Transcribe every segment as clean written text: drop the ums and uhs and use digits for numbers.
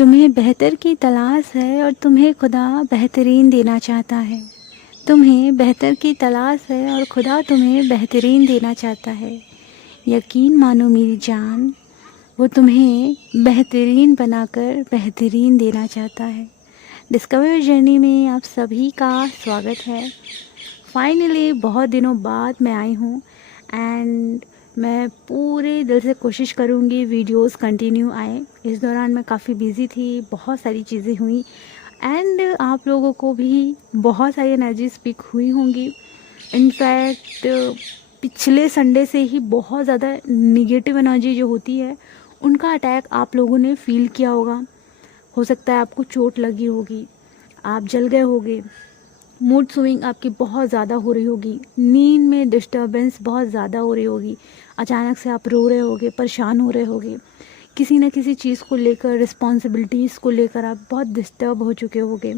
तुम्हें बेहतर की तलाश है और तुम्हें खुदा बेहतरीन देना चाहता है। तुम्हें बेहतर की तलाश है और खुदा तुम्हें बेहतरीन देना चाहता है। यकीन मानो मेरी जान, वो तुम्हें बेहतरीन बनाकर बेहतरीन देना चाहता है। डिस्कवर जर्नी में आप सभी का स्वागत है। फाइनली बहुत दिनों बाद मैं आई हूँ एंड मैं पूरे दिल से कोशिश करूँगी वीडियोस कंटिन्यू आए। इस दौरान मैं काफ़ी बिज़ी थी, बहुत सारी चीज़ें हुई एंड आप लोगों को भी बहुत सारी एनर्जी स्पीक हुई होंगी। इनफैक्ट पिछले संडे से ही बहुत ज़्यादा निगेटिव एनर्जी जो होती है उनका अटैक आप लोगों ने फील किया होगा। हो सकता है आपको चोट लगी होगी, आप जल गए होगे, मूड स्विंग आपकी बहुत ज़्यादा हो रही होगी, नींद में डिस्टर्बेंस बहुत ज़्यादा हो रही होगी, अचानक से आप रो रहे होगे, परेशान हो रहे होगे, किसी न किसी चीज़ को लेकर, रिस्पॉन्सिबिलिटीज़ को लेकर आप बहुत डिस्टर्ब हो चुके होगे।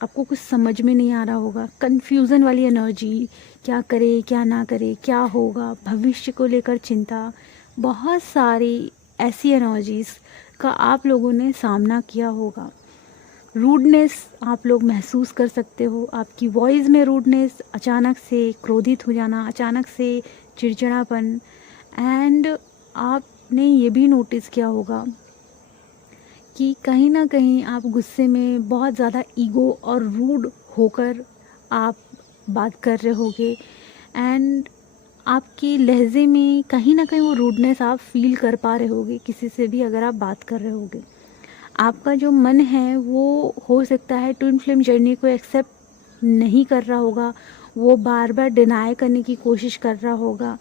आपको कुछ समझ में नहीं आ रहा होगा, कन्फ्यूज़न वाली एनर्जी, क्या करे क्या ना करे, क्या होगा, भविष्य को लेकर चिंता, बहुत सारी ऐसी एनर्जीज़ का आप लोगों ने सामना किया होगा। रूडनेस आप लोग महसूस कर सकते हो, आपकी वॉइस में रूडनेस, अचानक से क्रोधित हो जाना, अचानक से चिड़चिड़ापन एंड आपने ये भी नोटिस किया होगा कि कहीं ना कहीं आप गुस्से में बहुत ज़्यादा ईगो और रूड होकर आप बात कर रहे होगे एंड आपके लहजे में कहीं ना कहीं वो रूडनेस आप फील कर पा रहे होगे किसी से भी अगर आप बात कर रहे होगे। आपका जो मन है वो हो सकता है ट्विन फ्लेम जर्नी को एक्सेप्ट नहीं कर रहा होगा, वो बार बार डिनाई करने की कोशिश कर रहा होगा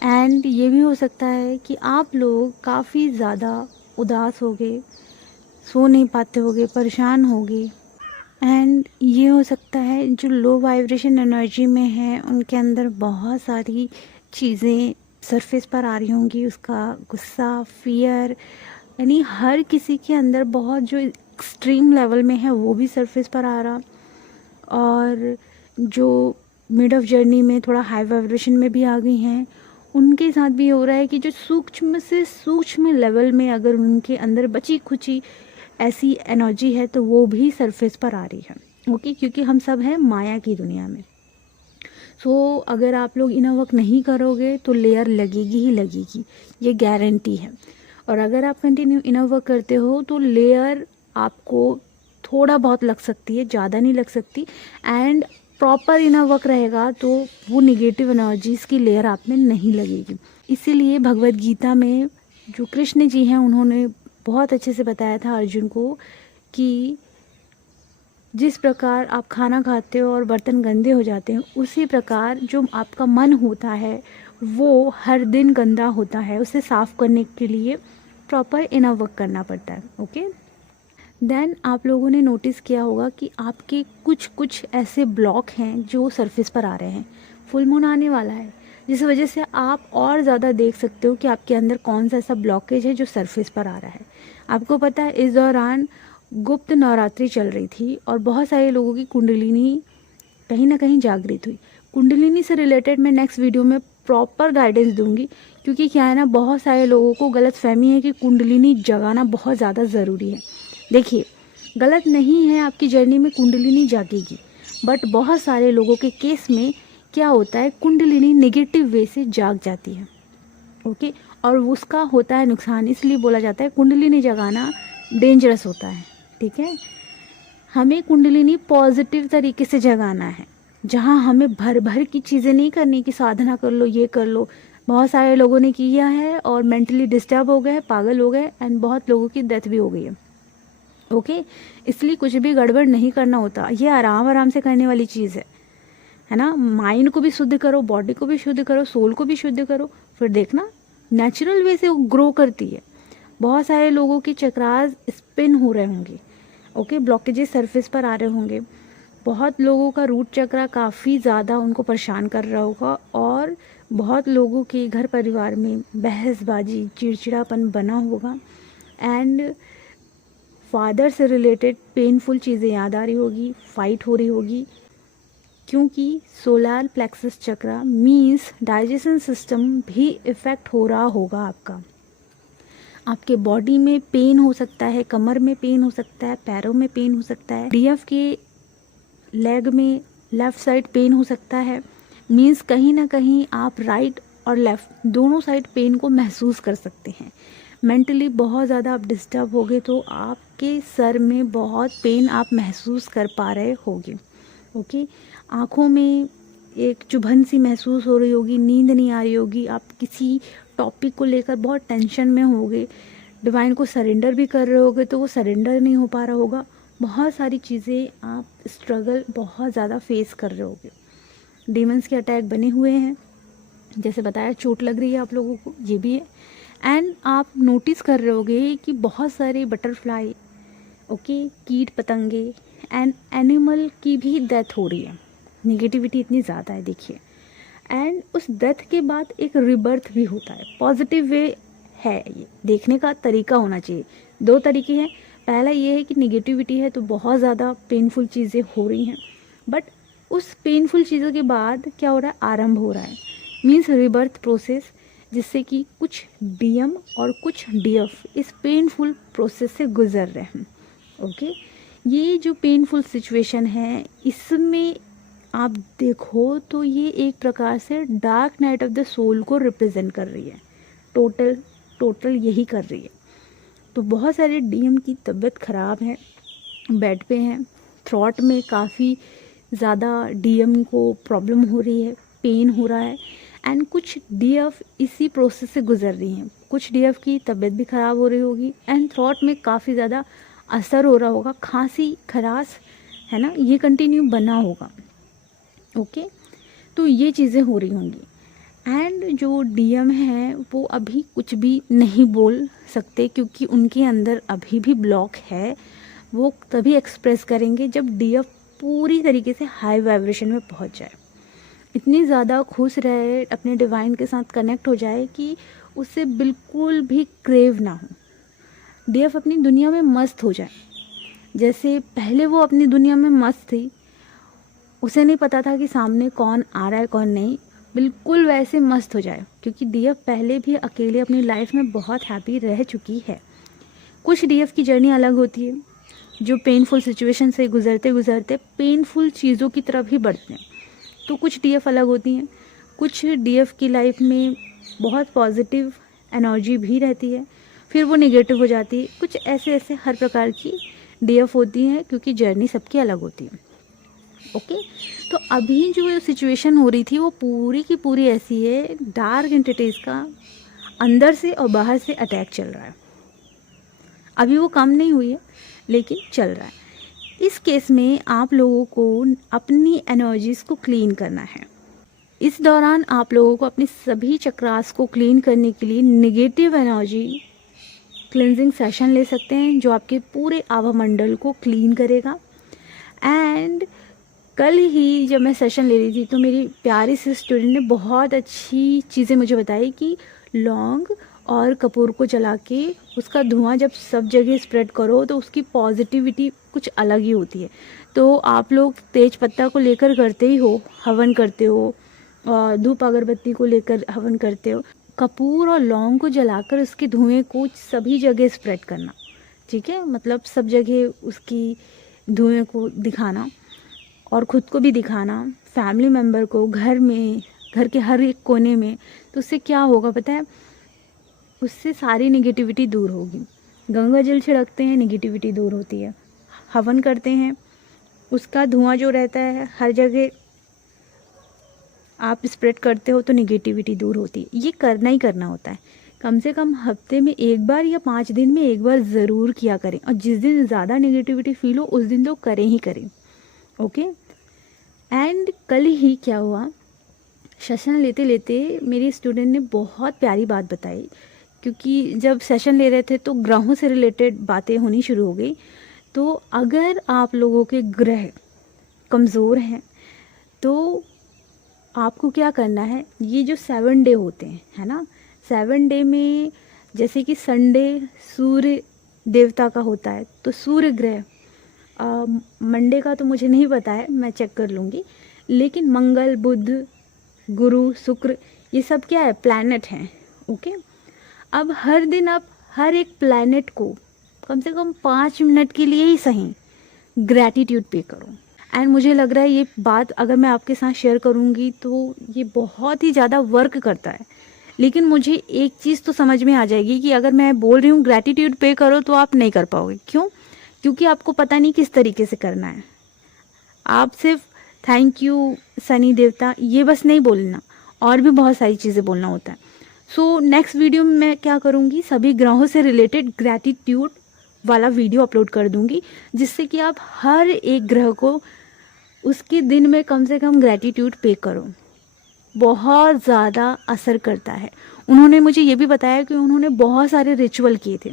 एंड ये भी हो सकता है कि आप लोग काफ़ी ज़्यादा उदास होगे, सो नहीं पाते होगे, परेशान होगे एंड ये हो सकता है जो लो वाइब्रेशन एनर्जी में है उनके अंदर बहुत सारी चीज़ें सरफेस पर आ रही होंगी। उसका गुस्सा, फियर, यानी हर किसी के अंदर बहुत जो एक्सट्रीम लेवल में है वो भी सरफेस पर आ रहा, और जो मिड ऑफ जर्नी में थोड़ा हाई वाइब्रेशन में भी आ गई हैं उनके साथ भी हो रहा है कि जो सूक्ष्म से सूक्ष्म लेवल में अगर उनके अंदर बची खुची ऐसी एनर्जी है तो वो भी सरफेस पर आ रही है। ओके, क्योंकि हम सब हैं माया की दुनिया में। सो अगर आप लोग इनर वर्क नहीं करोगे तो लेयर लगेगी ही लगेगी, ये गारंटी है। और अगर आप कंटिन्यू इनर वर्क करते हो तो लेयर आपको थोड़ा बहुत लग सकती है, ज़्यादा नहीं लग सकती एंड प्रॉपर इनर वर्क रहेगा तो वो निगेटिव एनर्जीज़ की लेयर आप में नहीं लगेगी। इसीलिए भगवत गीता में जो कृष्ण जी हैं उन्होंने बहुत अच्छे से बताया था अर्जुन को कि जिस प्रकार आप खाना खाते हो और बर्तन गंदे हो जाते हैं उसी प्रकार जो आपका मन होता है वो हर दिन गंदा होता है, उसे साफ़ करने के लिए प्रॉपर इनर वर्क करना पड़ता है। ओके, देन आप लोगों ने नोटिस किया होगा कि आपके कुछ ऐसे ब्लॉक हैं जो सरफेस पर आ रहे हैं। फुल मून आने वाला है जिस वजह से आप और ज़्यादा देख सकते हो कि आपके अंदर कौन सा ऐसा ब्लॉकेज है जो सरफेस पर आ रहा है। आपको पता है इस दौरान गुप्त नवरात्रि चल रही थी और बहुत सारे लोगों की कुंडलिनी कहीं ना कहीं जागृत हुई। कुंडलिनी से रिलेटेड मैं नेक्स्ट वीडियो में प्रॉपर गाइडेंस दूंगी, क्योंकि क्या है ना, बहुत सारे लोगों को गलत फहमी है कि कुंडलिनी जगाना बहुत ज़्यादा ज़रूरी है। देखिए, गलत नहीं है, आपकी जर्नी में कुंडलिनी जागेगी, बट बहुत सारे लोगों के केस में क्या होता है, कुंडलिनी नेगेटिव वे से जाग जाती है। ओके, और उसका होता है नुकसान। इसलिए बोला जाता है कुंडलिनी जगाना डेंजरस होता है। ठीक है, हमें कुंडलिनी पॉजिटिव तरीके से जगाना है, जहाँ हमें भर भर की चीज़ें नहीं करनी कि साधना कर लो, ये कर लो। बहुत सारे लोगों ने किया है और मेंटली डिस्टर्ब हो गए, पागल हो गए एंड बहुत लोगों की डेथ भी हो गई है। ओके, इसलिए कुछ भी गड़बड़ नहीं करना होता, ये आराम आराम से करने वाली चीज़ है ना। माइंड को भी शुद्ध करो, बॉडी को भी शुद्ध करो, सोल को भी शुद्ध करो, फिर देखना नेचुरल वे से वो ग्रो करती है। बहुत सारे लोगों के चक्रास स्पिन हो रहे होंगे। ओके, ब्लॉकेजेस सरफेस पर आ रहे होंगे। बहुत लोगों का रूट चक्रा काफ़ी ज़्यादा उनको परेशान कर रहा होगा और बहुत लोगों के घर परिवार में बहसबाजी, चिड़चिड़ापन बना होगा एंड फादर से रिलेटेड पेनफुल चीज़ें याद आ रही होगी, फाइट हो रही होगी, क्योंकि सोलर प्लेक्सस चक्रा मीन्स डाइजेशन सिस्टम भी इफ़ेक्ट हो रहा होगा आपका। आपके बॉडी में पेन हो सकता है, कमर में पेन हो सकता है, पैरों में पेन हो सकता है, डीएफ के लेग में लेफ़्ट साइड पेन हो सकता है। मीन्स कहीं ना कहीं आप राइट और लेफ़्ट दोनों साइड पेन को महसूस कर सकते हैं। मेंटली बहुत ज़्यादा आप डिस्टर्ब होगे तो आपके सर में बहुत पेन आप महसूस कर पा रहे होगे। ओके, आँखों में एक चुभन सी महसूस हो रही होगी, नींद नहीं आ रही होगी, आप किसी टॉपिक को लेकर बहुत टेंशन में होगे, डिवाइन को सरेंडर भी कर रहे होगे तो वो सरेंडर नहीं हो पा रहा होगा। बहुत सारी चीज़ें आप स्ट्रगल बहुत ज़्यादा फेस कर रहे होगे। डीमंस के अटैक बने हुए हैं, जैसे बताया चोट लग रही है आप लोगों को, ये भी है। एंड आप नोटिस कर रहे होगे कि बहुत सारे बटरफ्लाई, ओके, कीट पतंगे एंड एनिमल की भी डेथ हो रही है। निगेटिविटी इतनी ज़्यादा है, देखिए। एंड उस डेथ के बाद एक रिबर्थ भी होता है। पॉजिटिव वे है, ये देखने का तरीका होना चाहिए। दो तरीके हैं, पहला ये है कि निगेटिविटी है तो बहुत ज़्यादा पेनफुल चीज़ें हो रही हैं, बट उस पेनफुल चीज़ों के बाद क्या हो रहा है, आरंभ हो रहा है, मीन्स रिबर्थ प्रोसेस, जिससे कि कुछ डीएम और कुछ डीएफ इस पेनफुल प्रोसेस से गुजर रहे हैं। ओके, ये जो पेनफुल सिचुएशन है, इसमें आप देखो तो ये एक प्रकार से dark night of the soul को रिप्रेजेंट कर रही है। टोटल यही कर रही है। तो बहुत सारे डीएम की तबीयत ख़राब है, बेड पे हैं, थ्रॉट में काफ़ी ज़्यादा डीएम को प्रॉब्लम हो रही है, पेन हो रहा है। एंड कुछ डीएफ इसी प्रोसेस से गुजर रही हैं। कुछ डीएफ की तबीयत भी ख़राब हो रही होगी एंड थ्रॉट में काफ़ी ज़्यादा असर हो रहा होगा, खांसी खराश है ना, ये कंटिन्यू बना होगा। ओके, तो ये चीज़ें हो रही होंगी। एंड जो डीएम हैं वो अभी कुछ भी नहीं बोल सकते, क्योंकि उनके अंदर अभी भी ब्लॉक है। वो तभी एक्सप्रेस करेंगे जब डीएफ पूरी तरीके से हाई वाइब्रेशन में पहुंच जाए, इतनी ज़्यादा खुश रहे, अपने डिवाइन के साथ कनेक्ट हो जाए कि उससे बिल्कुल भी क्रेव ना हो। डीएफ अपनी दुनिया में मस्त हो जाए, जैसे पहले वो अपनी दुनिया में मस्त थी, उसे नहीं पता था कि सामने कौन आ रहा है कौन नहीं, बिल्कुल वैसे मस्त हो जाए। क्योंकि डीएफ पहले भी अकेले अपनी लाइफ में बहुत हैप्पी रह चुकी है। कुछ डीएफ की जर्नी अलग होती है, जो पेनफुल सिचुएशन से गुजरते गुजरते पेनफुल चीज़ों की तरफ ही बढ़ते हैं। तो कुछ डीएफ अलग होती हैं। कुछ डीएफ की लाइफ में बहुत पॉजिटिव एनर्जी भी रहती है, फिर वो नेगेटिव हो जाती है। कुछ ऐसे हर प्रकार की डीएफ होती हैं, क्योंकि जर्नी सबकी अलग होती है। ओके, तो अभी जो सिचुएशन हो रही थी वो पूरी की पूरी ऐसी है, डार्क एंटिटीज़ का अंदर से और बाहर से अटैक चल रहा है। अभी वो कम नहीं हुई है, लेकिन चल रहा है। इस केस में आप लोगों को अपनी एनर्जीज़ को क्लीन करना है। इस दौरान आप लोगों को अपनी सभी चक्रास को क्लीन करने के लिए नेगेटिव एनर्जी क्लिनजिंग सेशन ले सकते हैं, जो आपके पूरे आभामंडल को क्लीन करेगा। एंड कल ही जब मैं सेशन ले रही थी तो मेरी प्यारी सी स्टूडेंट ने बहुत अच्छी चीज़ें मुझे बताई कि लौंग और कपूर को जला के उसका धुआं जब सब जगह स्प्रेड करो तो उसकी पॉजिटिविटी कुछ अलग ही होती है। तो आप लोग तेज पत्ता को लेकर करते ही हो, हवन करते हो, और धूप अगरबत्ती को लेकर हवन करते हो। कपूर और लौंग को जलाकर उसके धुएं को सभी जगह स्प्रेड करना, ठीक है, मतलब सब जगह उसकी धुएं को दिखाना और ख़ुद को भी दिखाना, फैमिली मेम्बर को, घर में, घर के हर एक कोने में। तो उससे क्या होगा पता है, उससे सारी नेगेटिविटी दूर होगी। गंगा जल छिड़कते हैं, नेगेटिविटी दूर होती है। हवन करते हैं, उसका धुआं जो रहता है हर जगह आप स्प्रेड करते हो तो नेगेटिविटी दूर होती है। ये करना ही करना होता है, कम से कम हफ्ते में एक बार या 5 दिन में एक बार ज़रूर किया करें। और जिस दिन ज़्यादा नेगेटिविटी फील हो उस दिन तो करें ही करें। ओके, एंड कल ही क्या हुआ, सेशन लेते लेते मेरी स्टूडेंट ने बहुत प्यारी बात बताई। क्योंकि जब सेशन ले रहे थे तो ग्रहों से रिलेटेड बातें होनी शुरू हो गई। तो अगर आप लोगों के ग्रह कमज़ोर हैं तो आपको क्या करना है, ये जो 7 डे होते हैं, है ना, 7 डे में जैसे कि संडे सूर्य देवता का होता है, तो सूर्य ग्रह, मंडे का तो मुझे नहीं पता है, मैं चेक कर लूँगी, लेकिन मंगल, बुध, गुरु, शुक्र, ये सब क्या है, प्लैनेट हैं। ओके, अब हर दिन आप हर एक प्लैनेट को कम से कम 5 मिनट के लिए ही सही ग्रैटिट्यूड पे करो। एंड मुझे लग रहा है ये बात अगर मैं आपके साथ शेयर करूँगी तो ये बहुत ही ज़्यादा वर्क करता है। लेकिन मुझे एक चीज़ तो समझ में आ जाएगी कि अगर मैं बोल रही हूँ ग्रैटिट्यूड पे करो तो आप नहीं कर पाओगे। क्यों? क्योंकि आपको पता नहीं किस तरीके से करना है। आप सिर्फ थैंक यू सनी देवता ये बस नहीं बोलना, और भी बहुत सारी चीज़ें बोलना होता है। सो नेक्स्ट वीडियो में मैं क्या करूँगी, सभी ग्रहों से रिलेटेड ग्रैटिट्यूड वाला वीडियो अपलोड कर दूँगी, जिससे कि आप हर एक ग्रह को उसके दिन में कम से कम ग्रैटिट्यूड पे करो। बहुत ज़्यादा असर करता है। उन्होंने मुझे ये भी बताया कि उन्होंने बहुत सारे रिचुअल किए थे,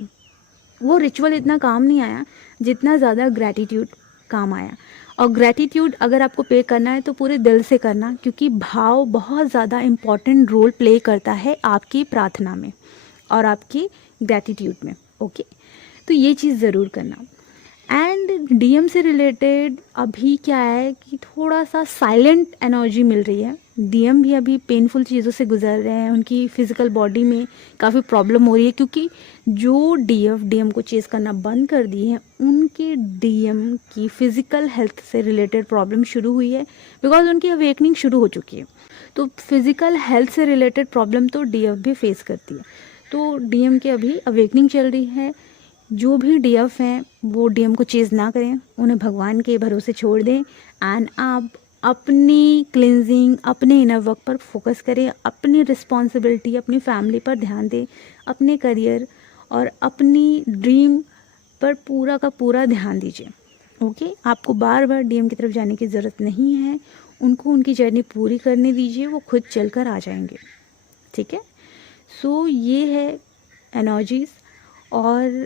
वो रिचुअल इतना काम नहीं आया जितना ज़्यादा ग्रैटिट्यूड काम आया। और ग्रैटिट्यूड अगर आपको पे करना है तो पूरे दिल से करना, क्योंकि भाव बहुत ज़्यादा इम्पॉर्टेंट रोल प्ले करता है आपकी प्रार्थना में और आपकी ग्रैटिट्यूड में। ओके, तो ये चीज़ ज़रूर करना। एंड डीएम से रिलेटेड अभी क्या है कि थोड़ा सा साइलेंट एनर्जी मिल रही है। डीएम भी अभी पेनफुल चीज़ों से गुजर रहे हैं, उनकी फिजिकल बॉडी में काफ़ी प्रॉब्लम हो रही है, क्योंकि जो डीएम को चेस करना बंद कर दिए हैं उनके डीएम की फिजिकल हेल्थ से रिलेटेड प्रॉब्लम शुरू हुई है, बिकॉज उनकी अवेकनिंग शुरू हो चुकी है। तो फिजिकल हेल्थ से रिलेटेड प्रॉब्लम तो डीएफ भी फेस करती है। तो डीएम की अभी अवेकनिंग चल रही है। जो भी डीएफ हैं वो डीएम को चेज़ ना करें, उन्हें भगवान के भरोसे छोड़ दें। एंड आप अपनी क्लिनजिंग, अपने इनर वर्क पर फोकस करें, अपनी रिस्पॉन्सिबिलिटी, अपनी फैमिली पर ध्यान दें, अपने करियर और अपनी ड्रीम पर पूरा का पूरा ध्यान दीजिए। ओके, आपको बार बार डीएम की तरफ जाने की ज़रूरत नहीं है, उनको उनकी जर्नी पूरी करने दीजिए, वो खुद चल कर आ जाएंगे। ठीक है, सो ये है एनर्जीज़। और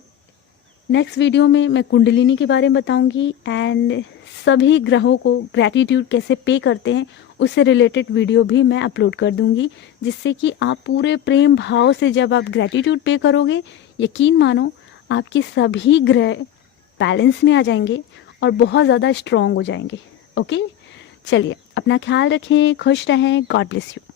नेक्स्ट वीडियो में मैं कुंडलिनी के बारे में बताऊंगी एंड सभी ग्रहों को ग्रैटिट्यूड कैसे पे करते हैं उससे रिलेटेड वीडियो भी मैं अपलोड कर दूंगी, जिससे कि आप पूरे प्रेम भाव से जब आप ग्रैटिट्यूड पे करोगे, यकीन मानो आपके सभी ग्रह बैलेंस में आ जाएंगे और बहुत ज़्यादा स्ट्रॉन्ग हो जाएंगे। ओके, चलिए अपना ख्याल रखें, खुश रहें, गॉड ब्लेस यू।